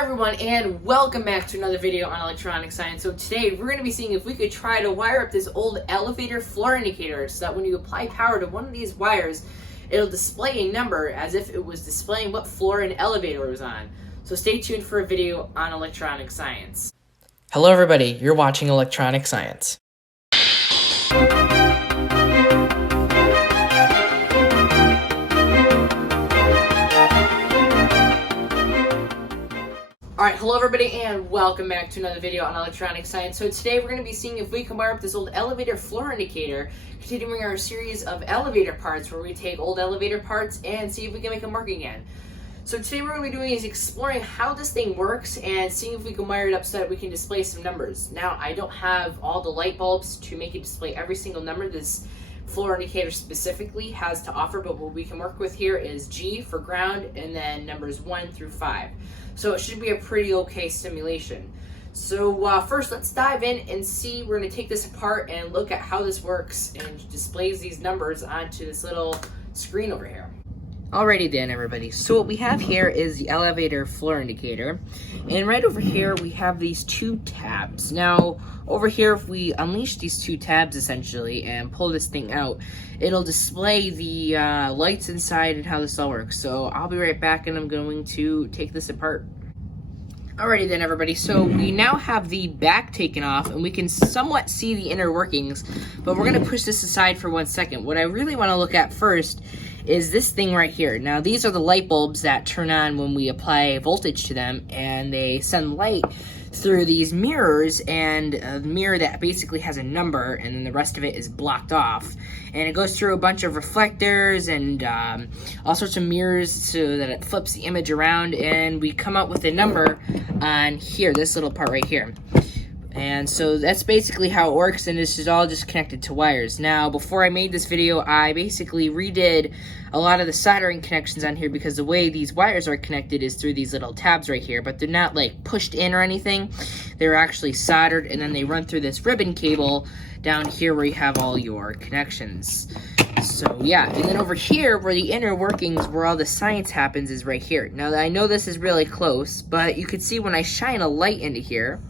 Hi everyone, and welcome back to another video on electronic science. So today we're going to be seeing if we could try to wire up this old elevator floor indicator so that when you apply power to one of these wires, it'll display a number as if it was displaying what floor an elevator was on. So stay tuned for a video on electronic science. Hello everybody, you're watching Electronic Science. Alright, hello everybody, and welcome back to another video on electronic science. So today we're going to be seeing if we can wire up this old elevator floor indicator, continuing our series of elevator parts where we take old elevator parts and see if we can make them work again. So today what we're going to be doing is exploring how this thing works and seeing if we can wire it up so that we can display some numbers. Now, I don't have all the light bulbs to make it display every single number this floor indicator specifically has to offer, but what we can work with here is G for ground and then numbers 1 through 5. So it should be a pretty okay simulation. So first let's dive in and see. We're going to take this apart and look at how this works and displays these numbers onto this little screen over here. Alrighty then everybody, so what we have here is the elevator floor indicator, and right over here we have these two tabs. Now over here, if we unleash these two tabs essentially and pull this thing out, it'll display the lights inside and how this all works. So I'll be right back and I'm going to take this apart. Alrighty then everybody, so we now have the back taken off and we can somewhat see the inner workings, but we're going to push this aside for 1 second. What I really want to look at first is this thing right here. Now these are the light bulbs that turn on when we apply voltage to them, and they send light through these mirrors, and a mirror that basically has a number and then the rest of it is blocked off, and it goes through a bunch of reflectors and all sorts of mirrors so that it flips the image around, and we come up with a number on here, this little part right here. And so that's basically how it works, and this is all just connected to wires. Now, before I made this video, I basically redid a lot of the soldering connections on here because the way these wires are connected is through these little tabs right here, but they're not like pushed in or anything. They're actually soldered, and then they run through this ribbon cable down here where you have all your connections. So yeah, and then over here where the inner workings, where all the science happens, is right here. Now I know this is really close, but you can see when I shine a light into here,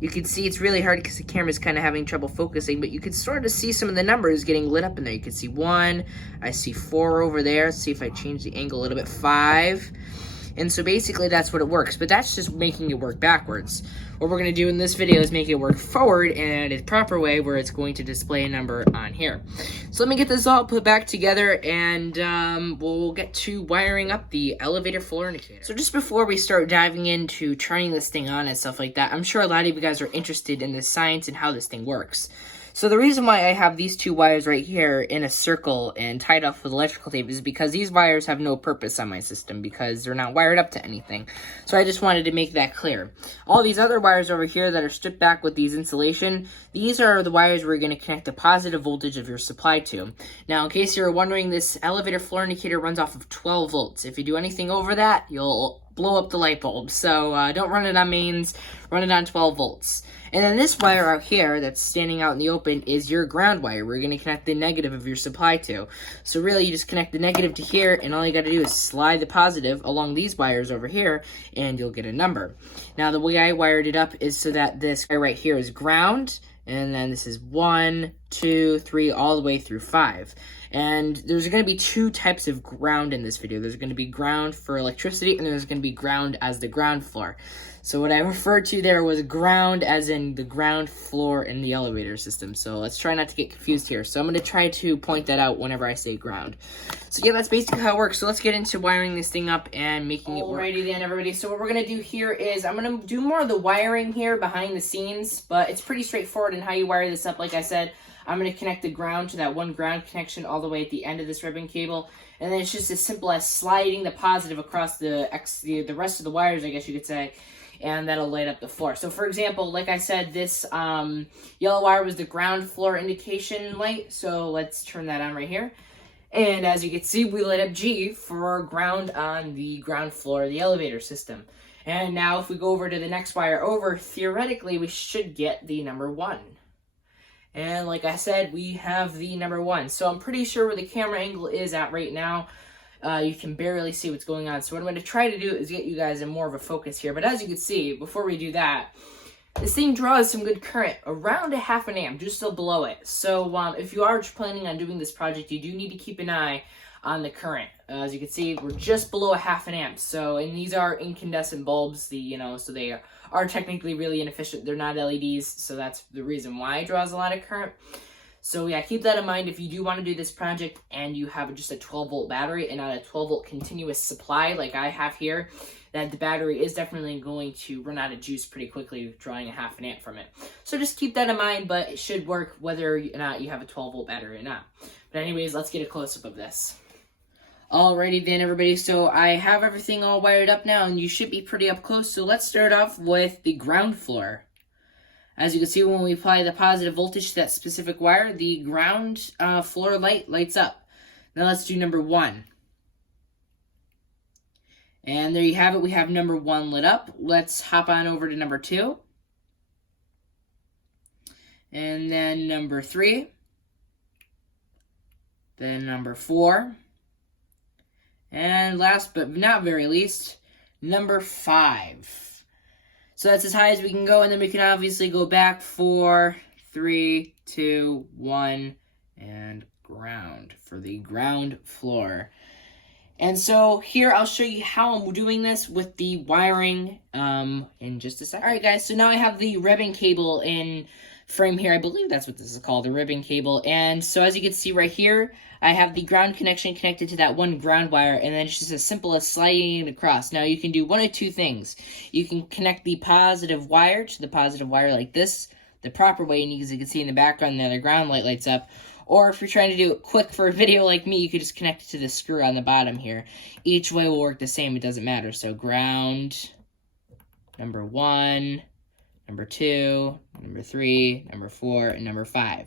you can see it's really hard because the camera's kind of having trouble focusing, but you can sort of see some of the numbers getting lit up in there. You can see 1, I see 4 over there. Let's see if I change the angle a little bit, 5. And so basically that's what it works, but that's just making it work backwards. What we're going to do in this video is make it work forward in a proper way where it's going to display a number on here. So let me get this all put back together, and we'll get to wiring up the elevator floor indicator. So just before we start diving into turning this thing on and stuff like that, I'm sure a lot of you guys are interested in the science and how this thing works. So the reason why I have these two wires right here in a circle and tied off with electrical tape is because these wires have no purpose on my system because they're not wired up to anything. So I just wanted to make that clear. All these other wires over here that are stripped back with these insulation, these are the wires we're going to connect the positive voltage of your supply to. Now, in case you're wondering, this elevator floor indicator runs off of 12 volts. If you do anything over that, you'll blow up the light bulb. So don't run it on mains, run it on 12 volts. And then this wire out here that's standing out in the open is your ground wire. We're going to connect the negative of your supply to. So really, you just connect the negative to here, and all you got to do is slide the positive along these wires over here, and you'll get a number. Now, the way I wired it up is so that this wire right here is ground, and then this is 1, 2, 3, all the way through 5. And there's going to be two types of ground in this video. There's going to be ground for electricity, and there's going to be ground as the ground floor. So what I referred to there was ground as in the ground floor in the elevator system. So let's try not to get confused here. So I'm going to try to point that out whenever I say ground. So yeah, that's basically how it works. So let's get into wiring this thing up and making it work. Alrighty then everybody, so what we're going to do here is I'm going to do more of the wiring here behind the scenes, but it's pretty straightforward in how you wire this up. Like I said, I'm going to connect the ground to that one ground connection all the way at the end of this ribbon cable, and then it's just as simple as sliding the positive across the rest of the wires, I guess you could say, and that'll light up the floor. So for example, like I said, this yellow wire was the ground floor indication light, so let's turn that on right here. And as you can see, we lit up G for ground on the ground floor of the elevator system. And now if we go over to the next wire over, theoretically we should get the number 1. And like I said, we have the number 1. So I'm pretty sure where the camera angle is at right now, you can barely see what's going on. So what I'm going to try to do is get you guys in more of a focus here. But as you can see, before we do that, this thing draws some good current, around a half an amp, just still below it. So if you are planning on doing this project, you do need to keep an eye on the current. As you can see, we're just below a half an amp. So, and these are incandescent bulbs, so they are technically really inefficient. They're not LEDs, so that's the reason why it draws a lot of current. So yeah, keep that in mind if you do want to do this project and you have just a 12-volt battery and not a 12-volt continuous supply like I have here, that the battery is definitely going to run out of juice pretty quickly, drawing a half an amp from it. So just keep that in mind, but it should work whether or not you have a 12-volt battery or not. But anyways, let's get a close-up of this. Alrighty then, everybody, so I have everything all wired up now, and you should be pretty up close. So let's start off with the ground floor. As you can see, when we apply the positive voltage to that specific wire, the ground floor light lights up. Now let's do number 1. And there you have it, we have number 1 lit up. Let's hop on over to number 2. And then number 3. Then number 4. And last but not very least, number 5. So that's as high as we can go, and then we can obviously go back for 3, 2, 1, and ground for the ground floor. And so here I'll show you how I'm doing this with the wiring in just a second. Alright guys, so now I have the ribbon cable in frame here. I believe that's what this is called, the ribbon cable. And so as you can see right here, I have the ground connection connected to that one ground wire, and then it's just as simple as sliding it across. Now you can do one of two things. You can connect the positive wire to the positive wire like this, the proper way, and as you can see in the background there, the ground light lights up. Or if you're trying to do it quick for a video like me, you could just connect it to the screw on the bottom here. Each way will work the same, it doesn't matter. So ground, number 1, number 2, number 3, number 4, and number 5.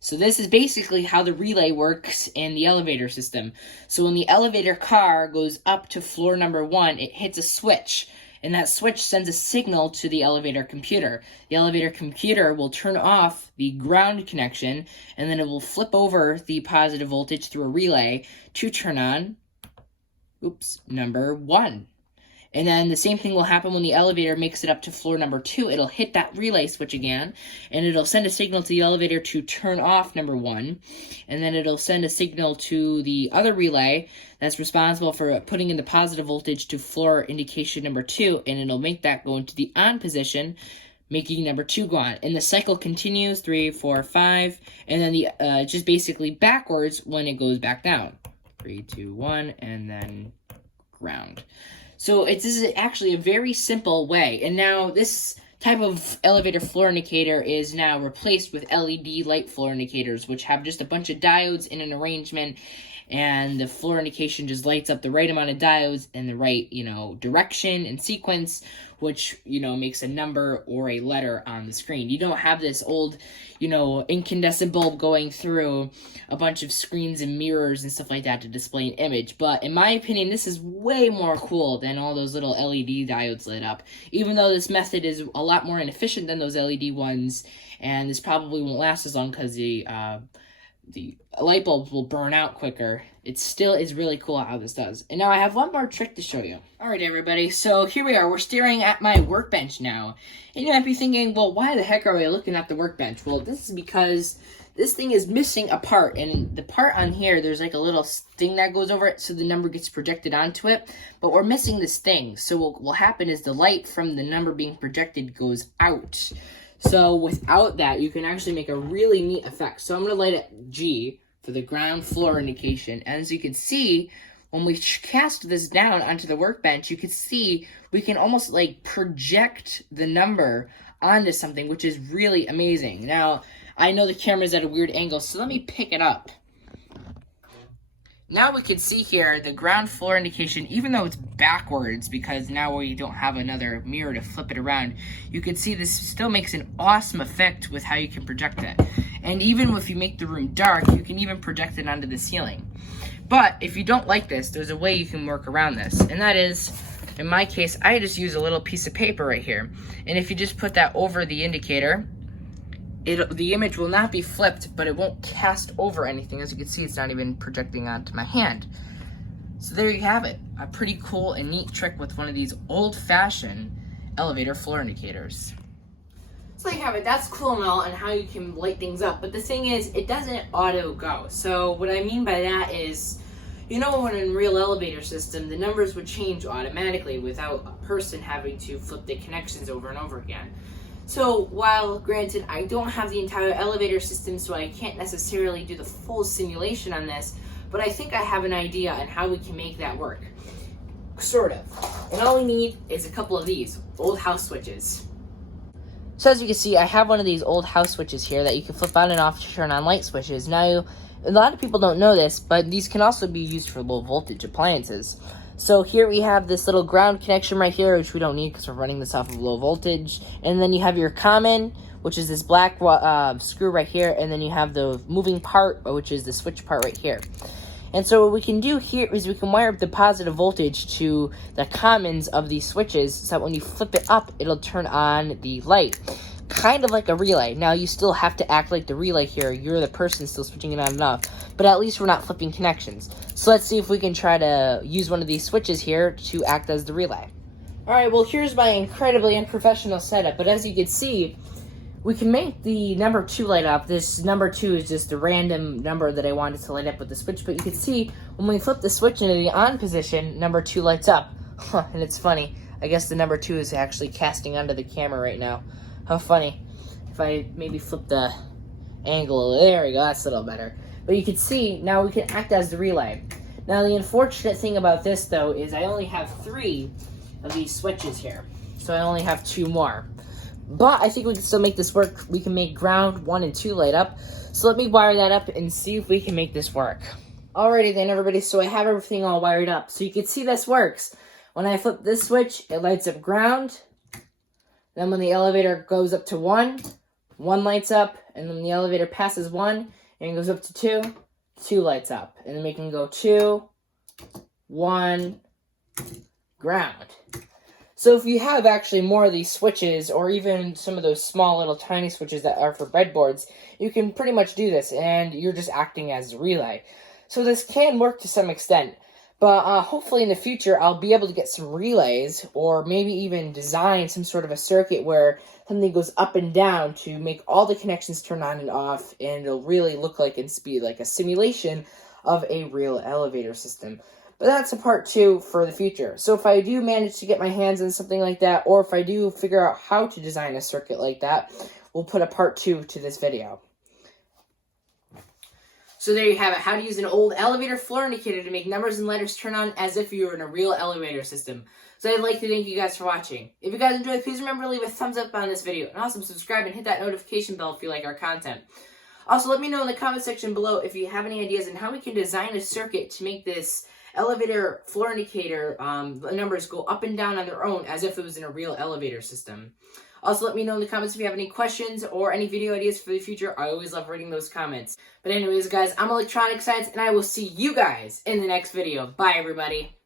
So this is basically how the relay works in the elevator system. So when the elevator car goes up to floor number 1, it hits a switch, and that switch sends a signal to the elevator computer. The elevator computer will turn off the ground connection, and then it will flip over the positive voltage through a relay to turn on, number 1. And then the same thing will happen when the elevator makes it up to floor number 2. It'll hit that relay switch again, and it'll send a signal to the elevator to turn off number 1. And then it'll send a signal to the other relay that's responsible for putting in the positive voltage to floor indication number 2, and it'll make that go into the on position, making number 2 go on. And the cycle continues, 3, 4, 5, and then just basically backwards when it goes back down. 3, 2, 1, and then ground. So this is actually a very simple way. And now this type of elevator floor indicator is now replaced with LED light floor indicators, which have just a bunch of diodes in an arrangement, and the floor indication just lights up the right amount of diodes in the right, direction and sequence, which, makes a number or a letter on the screen. You don't have this old, incandescent bulb going through a bunch of screens and mirrors and stuff like that to display an image. But in my opinion, this is way more cool than all those little LED diodes lit up. Even though this method is a lot more inefficient than those LED ones, and this probably won't last as long because the light bulbs will burn out quicker, it still is really cool how this does. And now I have one more trick to show you. Alright everybody, so here we are. We're staring at my workbench now. And you might be thinking, well, why the heck are we looking at the workbench? Well, this is because this thing is missing a part. And the part on here, there's like a little thing that goes over it so the number gets projected onto it. But we're missing this thing. So what will happen is the light from the number being projected goes out. So without that, you can actually make a really neat effect. So I'm going to light it G for the ground floor indication. And as you can see, when we cast this down onto the workbench, you can see we can almost like project the number onto something, which is really amazing. Now, I know the camera's at a weird angle, so let me pick it up. Now we can see here the ground floor indication, even though it's backwards, because now we don't have another mirror to flip it around, you can see this still makes an awesome effect with how you can project it. And even if you make the room dark, you can even project it onto the ceiling. But if you don't like this, there's a way you can work around this, and that is, in my case, I just use a little piece of paper right here. And if you just put that over the indicator, the image will not be flipped, but it won't cast over anything. As you can see, it's not even projecting onto my hand. So there you have it, a pretty cool and neat trick with one of these old-fashioned elevator floor indicators. So there you have it. That's cool and all on how you can light things up. But the thing is, it doesn't auto go. So what I mean by that is, you know, when in a real elevator system, the numbers would change automatically without a person having to flip the connections over and over again. So while granted, I don't have the entire elevator system, so I can't necessarily do the full simulation on this, but I think I have an idea on how we can make that work. Sort of. And all we need is a couple of these old house switches. So as you can see, I have one of these old house switches here that you can flip on and off to turn on light switches. Now, a lot of people don't know this, but these can also be used for low voltage appliances. So here we have this little ground connection right here, which we don't need because we're running this off of low voltage. And then you have your common, which is this black screw right here. And then you have the moving part, which is the switch part right here. And so what we can do here is we can wire up the positive voltage to the commons of these switches so that when you flip it up, it'll turn on the light. Kind of like a relay. Now, you still have to act like the relay here. You're the person still switching it on and off. But at least we're not flipping connections. So let's see if we can try to use one of these switches here to act as the relay. Alright, well, here's my incredibly unprofessional setup. But as you can see, we can make the number 2 light up. This number 2 is just a random number that I wanted to light up with the switch. But you can see, when we flip the switch into the on position, number 2 lights up. And it's funny. I guess the number 2 is actually casting onto the camera right now. How funny. If I maybe flip the angle, there we go, that's a little better. But you can see, now we can act as the relay. Now the unfortunate thing about this though is I only have 3 of these switches here. So I only have 2 more. But I think we can still make this work. We can make ground 1 and 2 light up. So let me wire that up and see if we can make this work. Alrighty then everybody, so I have everything all wired up. So you can see this works. When I flip this switch, it lights up ground. Then when the elevator goes up to 1, 1 lights up. And then the elevator passes 1 and goes up to 2, 2 lights up. And then we can go 2, 1, ground. So if you have actually more of these switches, or even some of those small little tiny switches that are for breadboards, you can pretty much do this, and you're just acting as a relay. So this can work to some extent. But hopefully in the future, I'll be able to get some relays, or maybe even design some sort of a circuit where something goes up and down to make all the connections turn on and off, and it'll really look like and be like a simulation of a real elevator system. But that's a part 2 for the future. So if I do manage to get my hands on something like that, or if I do figure out how to design a circuit like that, we'll put a part 2 to this video. So there you have it, how to use an old elevator floor indicator to make numbers and letters turn on as if you were in a real elevator system. So I'd like to thank you guys for watching. If you guys enjoyed, please remember to leave a thumbs up on this video, and also subscribe and hit that notification bell if you like our content. Also, let me know in the comment section below if you have any ideas on how we can design a circuit to make this elevator floor indicator numbers go up and down on their own as if it was in a real elevator system. Also, let me know in the comments if you have any questions or any video ideas for the future. I always love reading those comments. But anyways, guys, I'm Electronic Science, and I will see you guys in the next video. Bye, everybody.